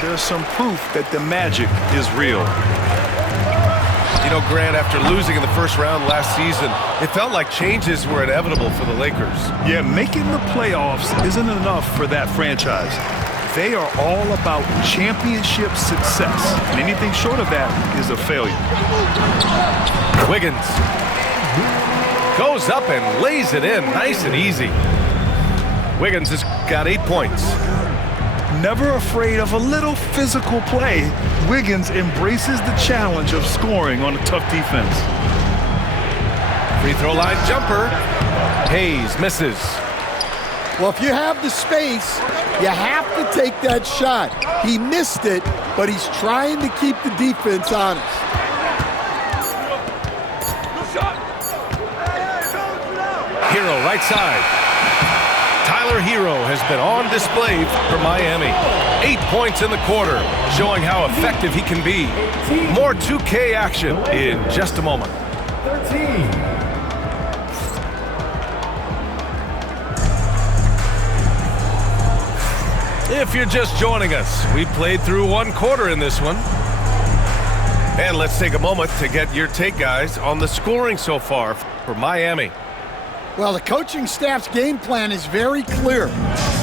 there's some proof that the magic is real. You know, Grant, after losing in the first round last season, it felt like changes were inevitable for the Lakers. Yeah, making the playoffs isn't enough for that franchise. They are all about championship success, and anything short of that is a failure. Wiggins goes up and lays it in nice and easy. Wiggins has got 8 points. Never afraid of a little physical play, Wiggins embraces the challenge of scoring on a tough defense. Free throw line jumper. Hayes misses. Well, if you have the space, you have to take that shot. He missed it, but he's trying to keep the defense honest. Hero right side. Tyler Hero has been on display for Miami. 8 points in the quarter, showing how effective he can be. More 2K action in just a moment. 13. If you're just joining us, we played through 1 quarter in this one. And let's take a moment to get your take, guys, on the scoring so far for Miami. Well, the coaching staff's game plan is very clear.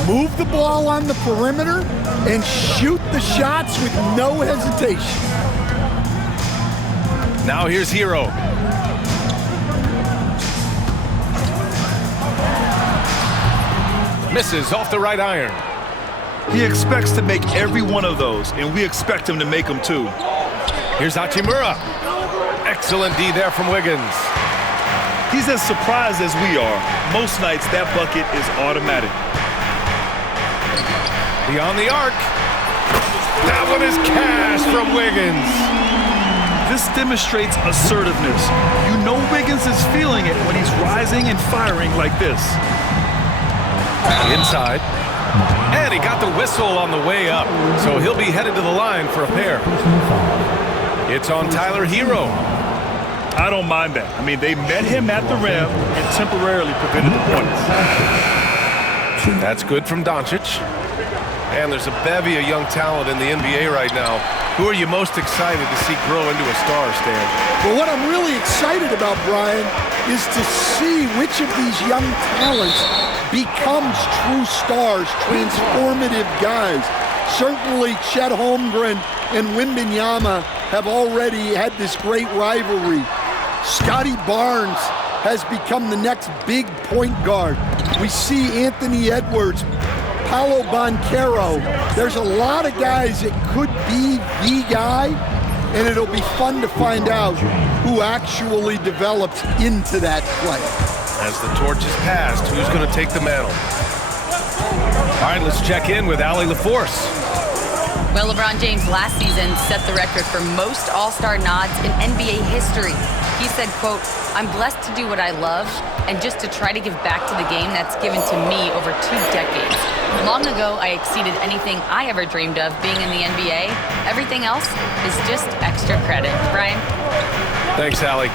Move the ball on the perimeter and shoot the shots with no hesitation. Now here's Hero. Misses off the right iron. He expects to make every one of those, and we expect him to make them too. Here's Hachimura. Excellent D there from Wiggins. He's as surprised as we are. Most nights, that bucket is automatic. Beyond the arc. That one is cash from Wiggins. This demonstrates assertiveness. You know Wiggins is feeling it when he's rising and firing like this. Inside. And he got the whistle on the way up, so he'll be headed to the line for a pair. It's on Tyler Hero. I don't mind that. I mean, they met him at the rim and temporarily prevented the points. That's good from Doncic. And there's a bevy of young talent in the NBA right now. Who are you most excited to see grow into a star, Stan? Well, what I'm really excited about, Brian, is to see which of these young talents becomes true stars, transformative guys. Certainly, Chet Holmgren and Wembanyama have already had this great rivalry. Scotty Barnes has become the next big point guard. We see Anthony Edwards, Paolo Banchero. There's a lot of guys that could be the guy, and it'll be fun to find out who actually develops into that play. As the torch is passed, who's going to take the mantle? All right, let's check in with Allie LaForce. Well, LeBron James last season set the record for most All-Star nods in NBA history. He said, quote, "I'm blessed to do what I love and just to try to give back to the game that's given to me over 2 decades. Long ago, I exceeded anything I ever dreamed of being in the NBA. Everything else is just extra credit." Brian? Thanks, Allie.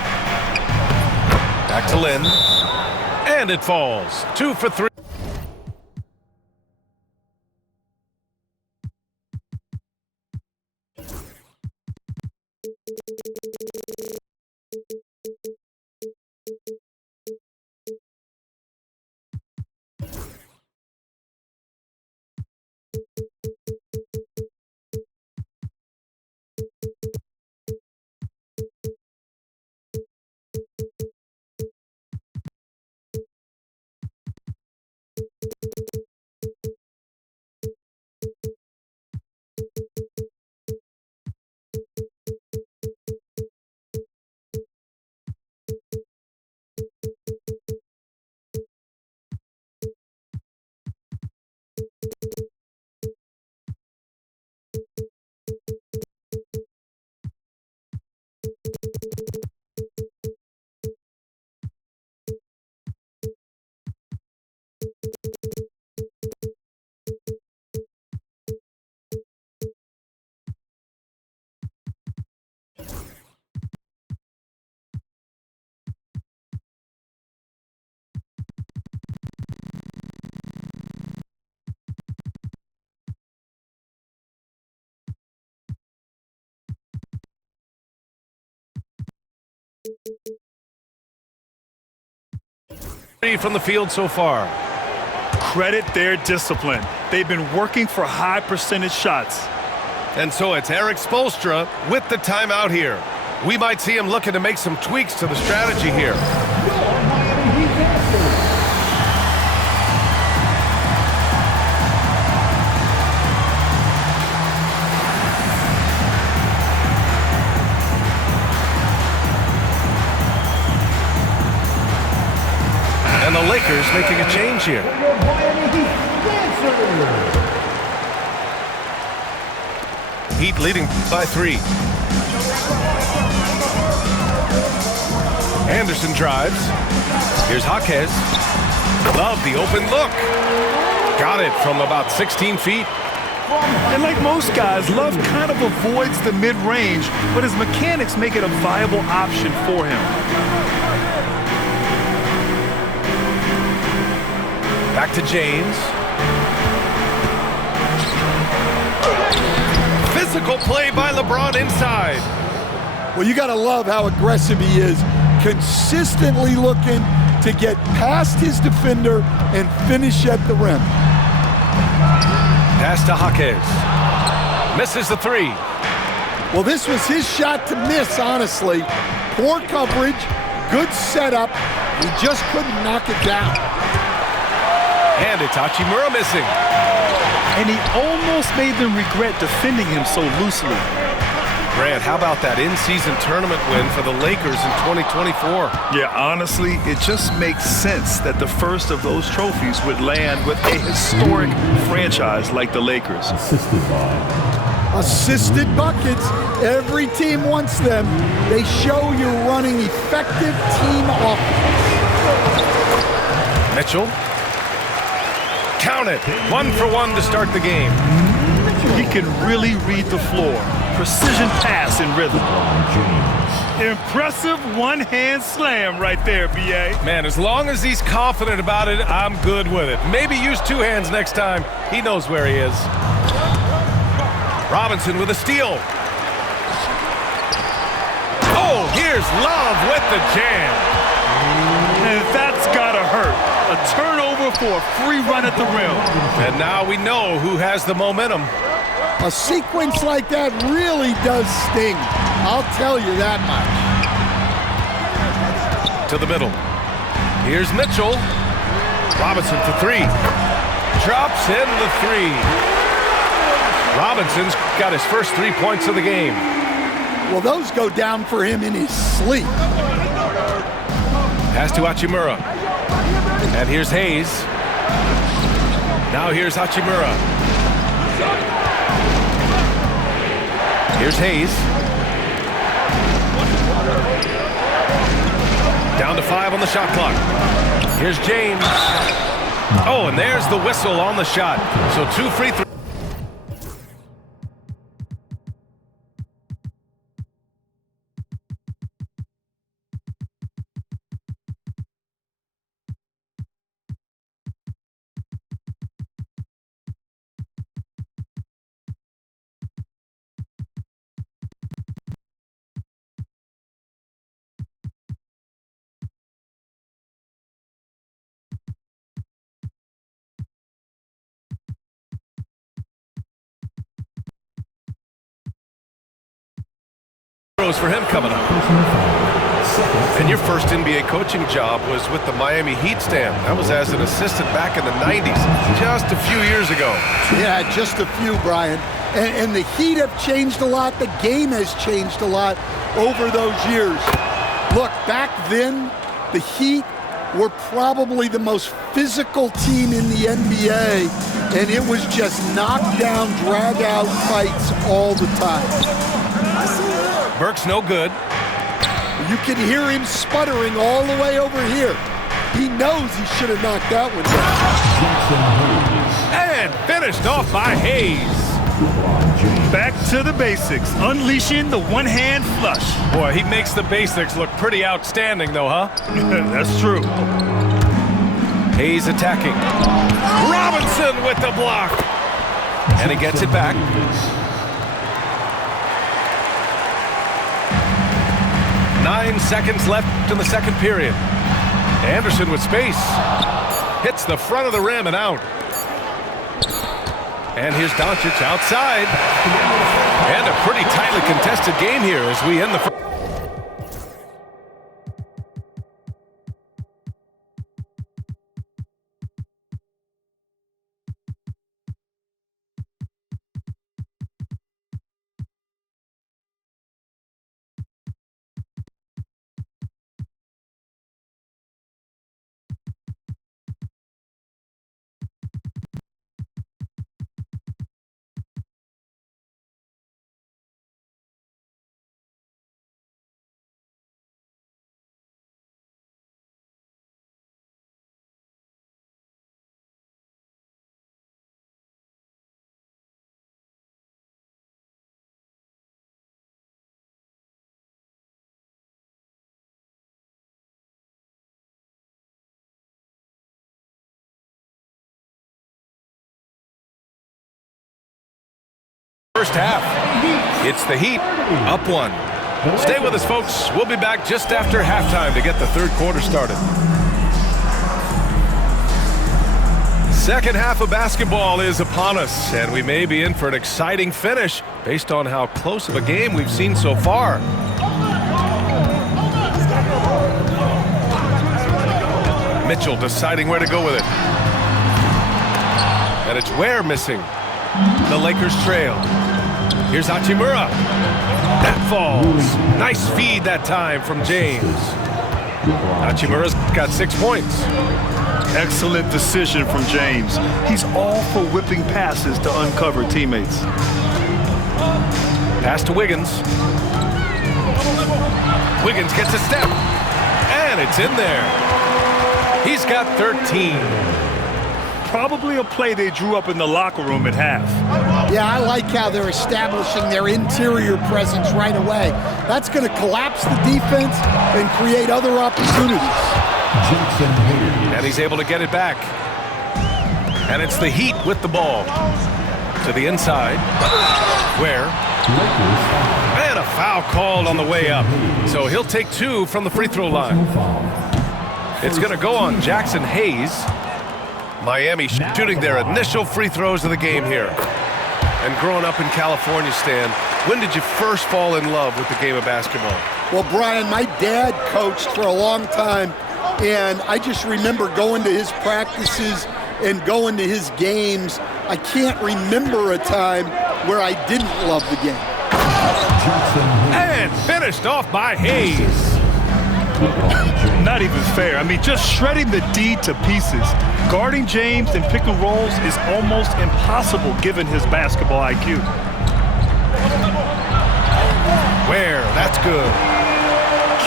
Back to Lynn. And it falls. 2 for 3. From the field so far. Credit their discipline. They've been working for high percentage shots. And so it's Eric Spoelstra with the timeout here. We might see him looking to make some tweaks to the strategy here. And the Lakers making a change here. Heat leading by 3. Anderson drives. Here's Jaquez. Love the open look. Got it from about 16 feet. And like most guys, Love kind of avoids the mid-range, but his mechanics make it a viable option for him. Back to James. Physical play by LeBron inside. Well, you got to love how aggressive he is, consistently looking to get past his defender and finish at the rim. Pass to Jaquez. Misses the 3. Well, this was his shot to miss, honestly. Poor coverage, good setup. He just couldn't knock it down. And it's Hachimura missing. And he almost made them regret defending him so loosely. Grant, how about that in-season tournament win for the Lakers in 2024? Yeah, honestly, it just makes sense that the first of those trophies would land with a historic franchise like the Lakers. Assisted buckets. Every team wants them. They show you're running effective team offense. Mitchell. Count it. 1 for 1 to start the game. He can really read the floor. Precision pass and rhythm. Impressive one-hand slam right there, B.A. Man, as long as he's confident about it, I'm good with it. Maybe use 2 hands next time. He knows where he is. Robinson with a steal. Oh, here's Love with the jam. And that's gotta hurt. A turnover for a free run at the rim. And now we know who has the momentum. A sequence like that really does sting. I'll tell you that much. To the middle. Here's Mitchell. Robinson for 3. Drops in the 3. Robinson's got his first 3 points of the game. Well, those go down for him in his sleep. Pass to Hachimura. And here's Hayes. Now here's Hachimura. Here's Hayes. Down to 5 on the shot clock. Here's James. Oh, and there's the whistle on the shot. So 2 free throws. For him coming up. And your first NBA coaching job was with the Miami Heat, Stan. That was as an assistant back in the 90s, just a few years ago. Yeah, just a few, Brian. And the Heat have changed a lot. The game has changed a lot over those years. Look, back then, the Heat were probably the most physical team in the NBA, and it was just knockdown, drag-out fights all the time. Burke's no good. You can hear him sputtering all the way over here. He knows he should have knocked that one down. And finished off by Hayes. Back to the basics, unleashing the one-hand flush. Boy, he makes the basics look pretty outstanding, though, huh? That's true. Hayes attacking. Robinson with the block. And he gets it back. 9 seconds left in the second period. Anderson with space. Hits the front of the rim and out. And here's Doncic outside. And a pretty tightly contested game here as we end the first. First half. It's the Heat up 1. Stay with us, folks. We'll be back just after halftime to get the third quarter started. Second half of basketball is upon us, and we may be in for an exciting finish based on how close of a game we've seen so far. Mitchell deciding where to go with it. And it's Ware missing. The Lakers trail. Here's Hachimura. That falls. Nice feed that time from James. Hachimura's got 6 points. Excellent decision from James. He's all for whipping passes to uncover teammates. Pass to Wiggins. Wiggins gets a step. And it's in there. He's got 13. Probably a play they drew up in the locker room at half. Yeah, I like how they're establishing their interior presence right away. That's going to collapse the defense and create other opportunities. And he's able to get it back. And it's the Heat with the ball. To the inside. Where? And a foul called on the way up. So he'll take 2 from the free throw line. It's going to go on Jackson Hayes. Miami shooting their initial free throws of the game here. And growing up in California, Stan, when did you first fall in love with the game of basketball? Well, Brian, my dad coached for a long time, and I just remember going to his practices and going to his games. I can't remember a time where I didn't love the game. And finished off by Hayes. Not even fair. I mean, just shredding the D to pieces. Guarding James in pick and rolls is almost impossible given his basketball IQ. Where? That's good.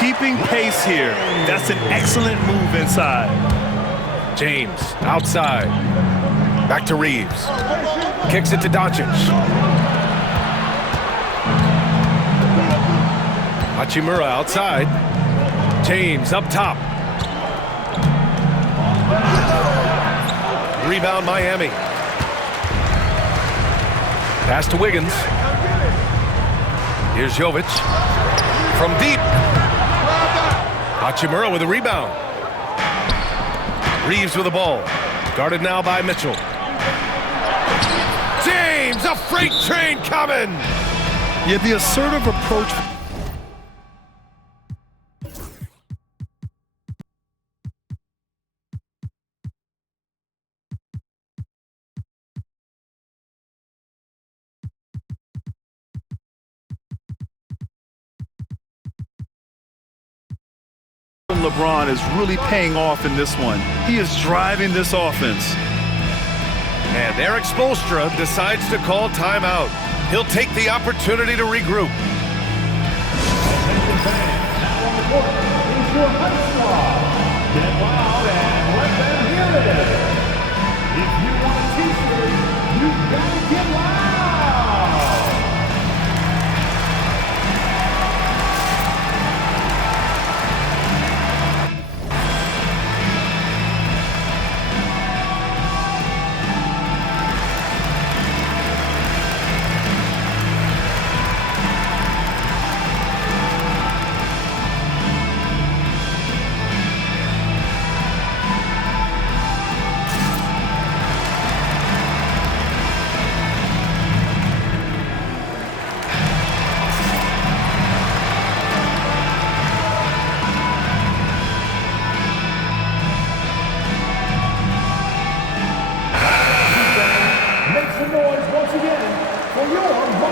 Keeping pace here. That's an excellent move inside. James outside. Back to Reeves. Kicks it to Doncic. Hachimura outside. James up top. Rebound Miami. Pass to Wiggins. Here's Jovic. From deep. Hachimura with a rebound. Reeves with the ball. Guarded now by Mitchell. James, a freight train coming. Yeah, the assertive approach. LeBron is really paying off in this one. He is driving this offense. And Eric Spoelstra decides to call timeout. He'll take the opportunity to regroup.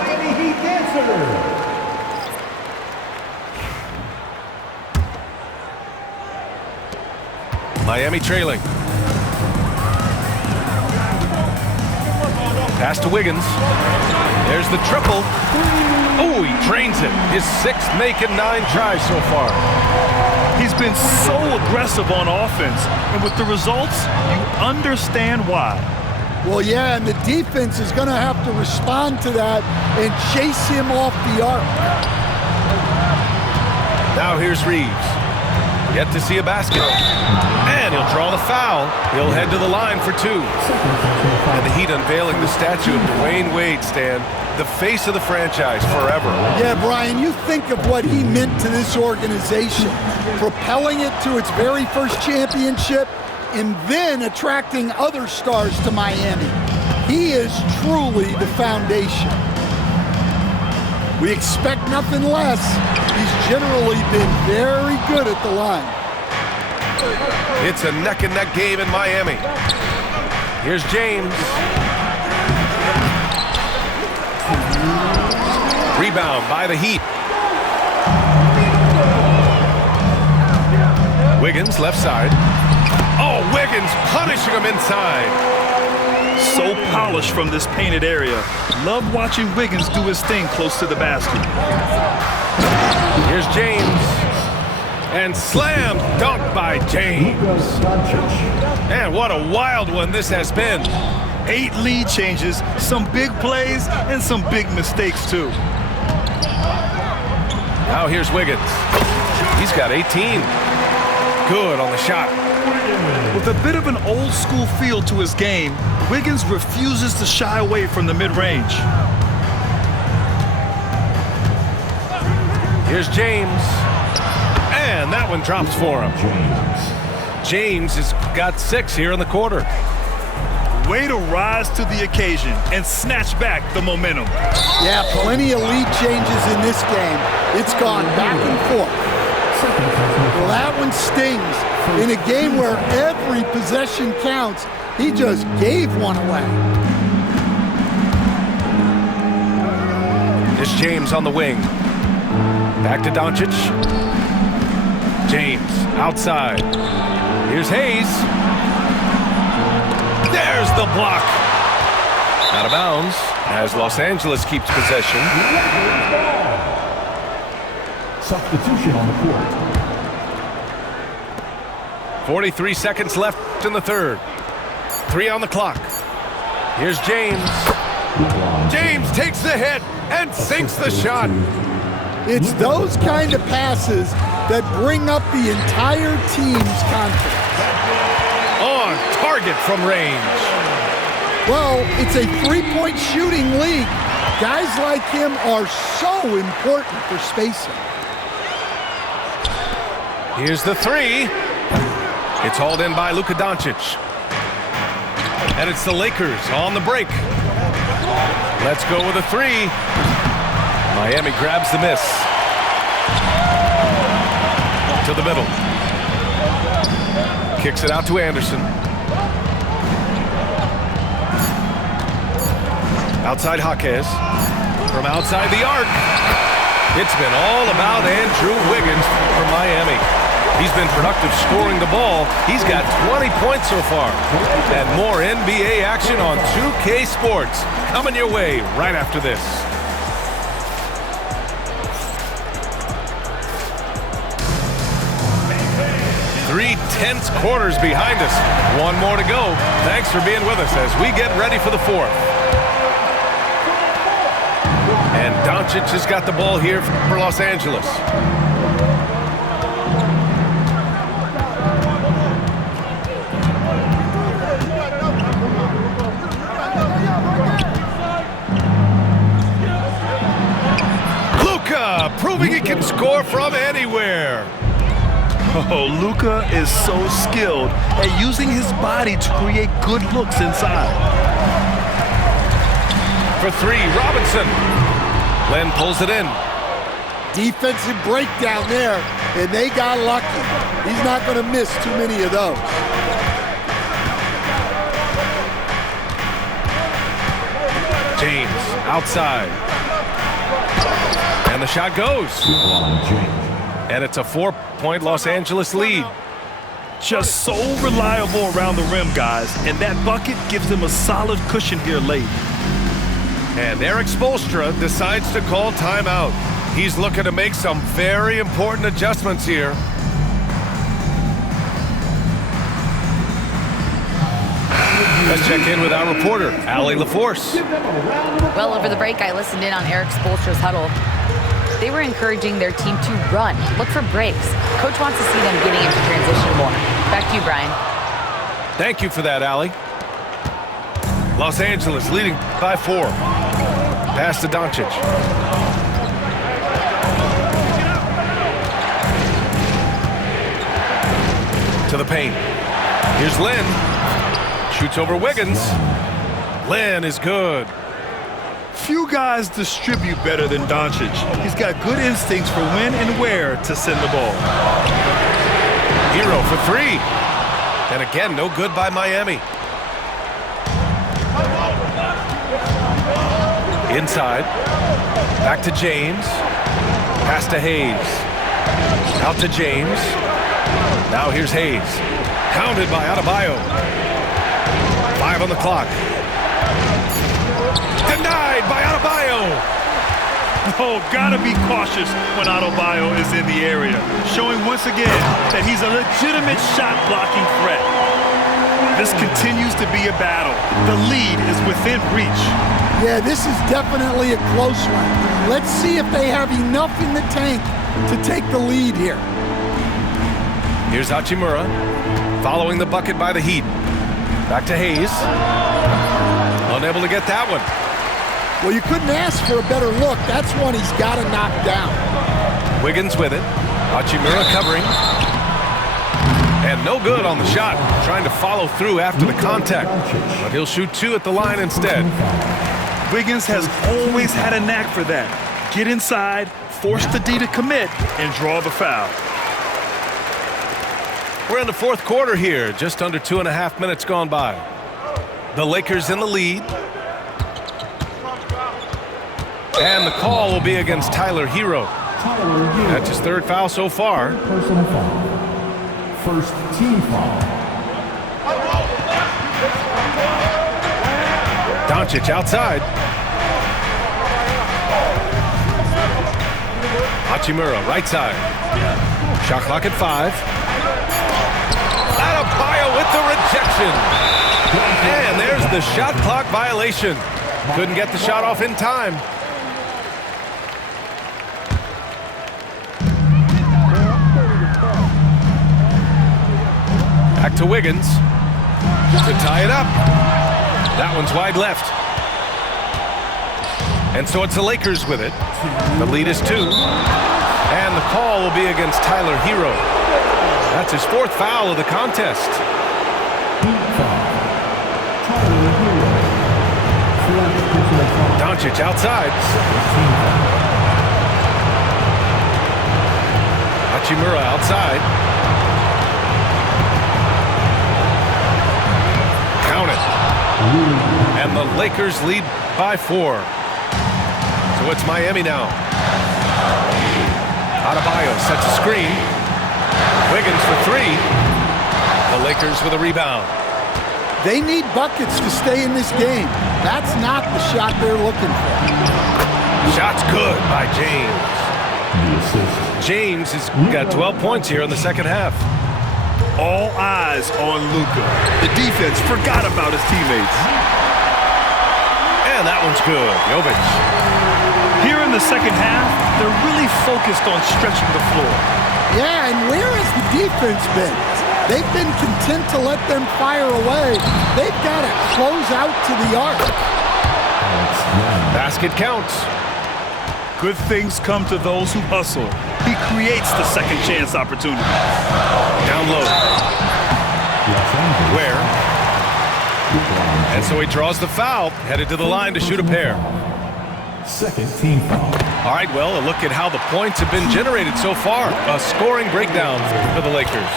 Miami Heat dancer. Miami trailing. Pass to Wiggins. There's the triple. Oh, he drains it. His 6th make and 9 tries so far. He's been so aggressive on offense, and with the results, you understand why. Well, yeah, and the defense is going to have to respond to that and chase him off the arc. Now here's Reeves. Yet to see a basket. And he'll draw the foul. He'll head to the line for 2. And the Heat unveiling the statue of Dwayne Wade, Stan. The face of the franchise forever. Yeah, Brian, you think of what he meant to this organization. Propelling it to its very first championship and then attracting other stars to Miami. He is truly the foundation. We expect nothing less. He's generally been very good at the line. It's a neck-and-neck game in Miami. Here's James. Rebound by the Heat. Wiggins, left side. Oh, Wiggins punishing him inside. So polished from this painted area. Love watching Wiggins do his thing close to the basket. Here's James. And slam dunk by James. And what a wild one this has been. 8 lead changes, some big plays, and some big mistakes too. Now here's Wiggins. He's got 18. Good on the shot. With a bit of an old school feel to his game, Wiggins refuses to shy away from the mid-range. Here's James. And that one drops for him. James has got 6 here in the quarter. Way to rise to the occasion and snatch back the momentum. Yeah, plenty of lead changes in this game. It's gone back and forth. Well, that one stings. In a game where every possession counts, he just gave one away. It's James on the wing. Back to Doncic. James outside. Here's Hayes. There's the block. Out of bounds as Los Angeles keeps possession. Substitution on the court. 43 seconds left in the third. 3 on the clock. Here's James. James takes the hit and sinks the shot. It's those kind of passes that bring up the entire team's confidence. On target from range. Well, it's a three-point shooting league. Guys like him are so important for spacing. Here's the 3. It's hauled in by Luka Doncic. And it's the Lakers on the break. Let's go with a 3. Miami grabs the miss. To the middle. Kicks it out to Anderson. Outside Jaquez. From outside the arc. It's been all about Andrew Wiggins for Miami. He's been productive scoring the ball. He's got 20 points so far. And more NBA action on 2K Sports coming your way right after this. Three tense quarters behind us. One more to go. Thanks for being with us as we get ready for the fourth. And Doncic has got the ball here for Los Angeles. Luka proving he can score from anywhere. Oh, Luka is so skilled at using his body to create good looks inside. For 3, Robinson. Len pulls it in. Defensive breakdown there, and they got lucky. He's not going to miss too many of those. James outside. And the shot goes. LeBron James. And it's a 4-point Los Angeles lead. Just so reliable around the rim, guys, and that bucket gives them a solid cushion here late. And Eric Spoelstra decides to call timeout. He's looking to make some very important adjustments here. Let's check in with our reporter, Allie LaForce. Well, over the break, I listened in on Eric Spoelstra's huddle. They were encouraging their team to run, look for breaks. Coach wants to see them getting into transition more. Back to you, Brian. Thank you for that, Allie. Los Angeles leading by 4. Pass to Doncic. To the paint. Here's Lynn. Shoots over Wiggins. Lynn is good. Few guys distribute better than Doncic. He's got good instincts for when and where to send the ball. Hero for 3. And again, no good by Miami. Inside. Back to James. Pass to Hayes. Out to James. Now here's Hayes. Pounded by Adebayo. 5 on the clock. Denied by Adebayo. Oh, gotta be cautious when Adebayo is in the area, showing once again that he's a legitimate shot-blocking threat. This continues to be a battle. The lead is within reach. Yeah, this is definitely a close one. Let's see if they have enough in the tank to take the lead here. Here's Hachimura, following the bucket by the Heat. Back to Hayes. Unable to get that one. Well, you couldn't ask for a better look. That's one he's got to knock down. Wiggins with it. Hachimura covering. And no good on the shot. Trying to follow through after the contact. But he'll shoot 2 at the line instead. Wiggins has always had a knack for that. Get inside, force the D to commit, and draw the foul. We're in the 4th quarter here. Just under 2.5 minutes gone by. The Lakers in the lead. And the call will be against Tyler Hero. That's his 3rd foul so far. Personal foul. First team foul. Doncic outside. Hachimura right side. Shot clock at 5. Adebayo with the rejection. And there's the shot clock violation. Couldn't get the shot off in time. Back to Wiggins to tie it up. That one's wide left. And so it's the Lakers with it. The lead is 2. And the call will be against Tyler Hero. That's his 4th foul of the contest. Doncic outside. Hachimura outside. Count it. And the Lakers lead by 4. So it's Miami now. Adebayo sets a screen. Wiggins for 3. The Lakers with a rebound. They need buckets to stay in this game. That's not the shot they're looking for. Shot's good by James. James has got 12 points here in the 2nd half. All eyes on Luka. The defense forgot about his teammates. And that one's good. Jovic. Here in the 2nd half, they're really focused on stretching the floor. Yeah, and where has the defense been? They've been content to let them fire away. They've got to close out to the arc. Basket counts. Good things come to those who hustle. He creates the second chance opportunity. Down low. Where? And so he draws the foul, headed to the line to shoot a pair. Second team foul. All right, well, a look at how the points have been generated so far. A scoring breakdown for the Lakers.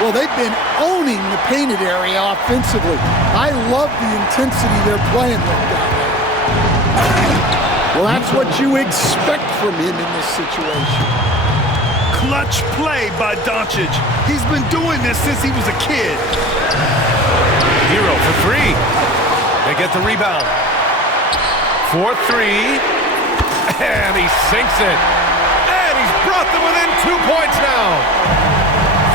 Well, they've been owning the painted area offensively. I love the intensity they're playing with down there. Well, that's what you expect from him in this situation. Clutch play by Doncic. He's been doing this since he was a kid. Hero for three. They get the rebound. 4-3. And he sinks it. And he's brought them within 2 points now.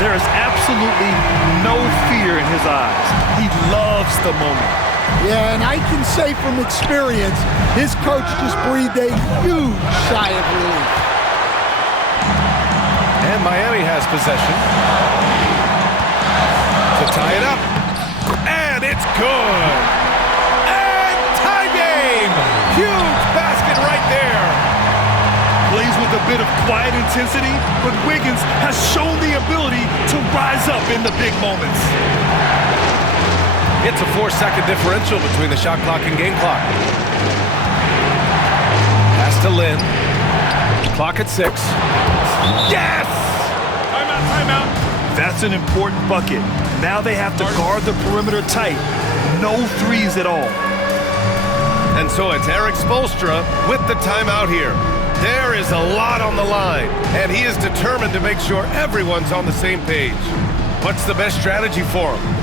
There is absolutely no fear in his eyes. He loves the moment. Yeah, and I can say from experience, his coach just breathed a huge sigh of relief. And Miami has possession to tie it up. And it's good. And tie game. Huge basket right there. Plays with a bit of quiet intensity, but Wiggins has shown the ability to rise up in the big moments. It's a 4-second differential between the shot clock and game clock. Pass to Lin. Clock at 6. Yes! Timeout, timeout. That's an important bucket. Now they have to guard the perimeter tight. No threes at all. And so it's Eric Spoelstra with the timeout here. There is a lot on the line, and he is determined to make sure everyone's on the same page. What's the best strategy for him?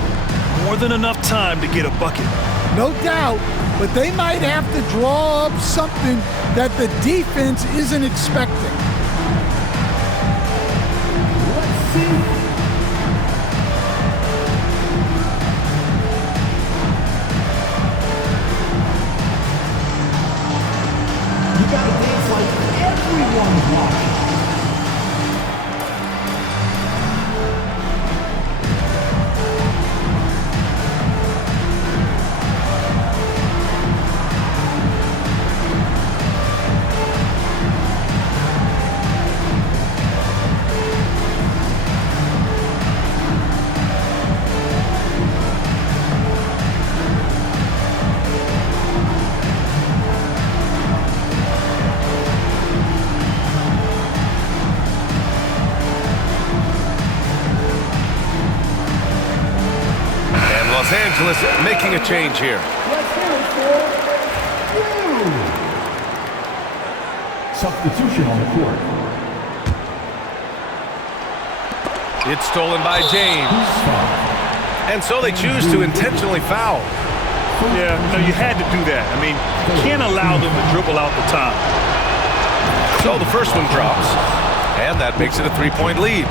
More than enough time to get a bucket. No doubt, but they might have to draw up something that the defense isn't expecting. Let's see. You gotta dance like everyone's watching. Los Angeles making a change here. Let's hear it for you. Substitution on the court. It's stolen by James. And so they choose to intentionally foul. Yeah, no, you had to do that. I mean, you can't allow them to dribble out the time. So the first one drops. And that makes it a 3-point lead.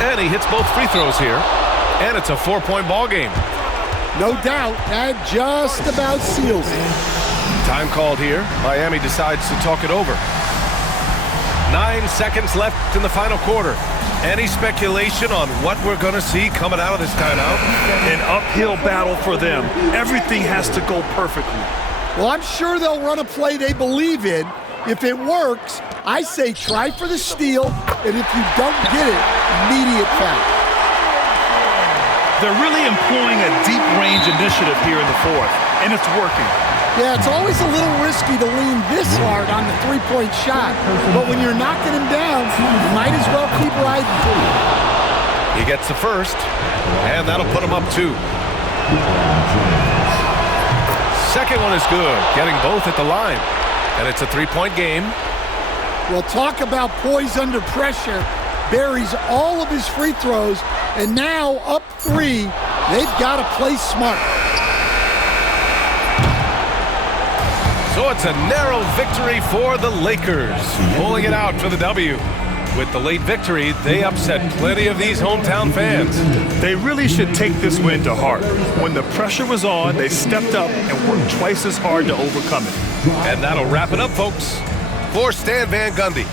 And he hits both free throws here. And it's a 4-point ball game. No doubt, that just about seals it. Time called here. Miami decides to talk it over. 9 seconds left in the final quarter. Any speculation on what we're going to see coming out of this timeout? An uphill battle for them. Everything has to go perfectly. Well, I'm sure they'll run a play they believe in. If it works, I say try for the steal, and if you don't get it, immediate foul. They're really employing a deep range initiative here in the fourth, and it's working. Yeah, it's always a little risky to lean this hard on the three-point shot, but when you're knocking him down, you might as well keep riding. He gets the first, and that'll put him up 2. Second one is good, getting both at the line. And it's a 3-point game. Well, talk about poise under pressure. Buries all of his free throws, and now up 3. They've got to play smart. So it's a narrow victory for the Lakers, pulling it out for the W. With the late victory, they upset plenty of these hometown fans. They really should take this win to heart. When the pressure was on, they stepped up and worked twice as hard to overcome it. And that'll wrap it up, folks. For Stan Van Gundy,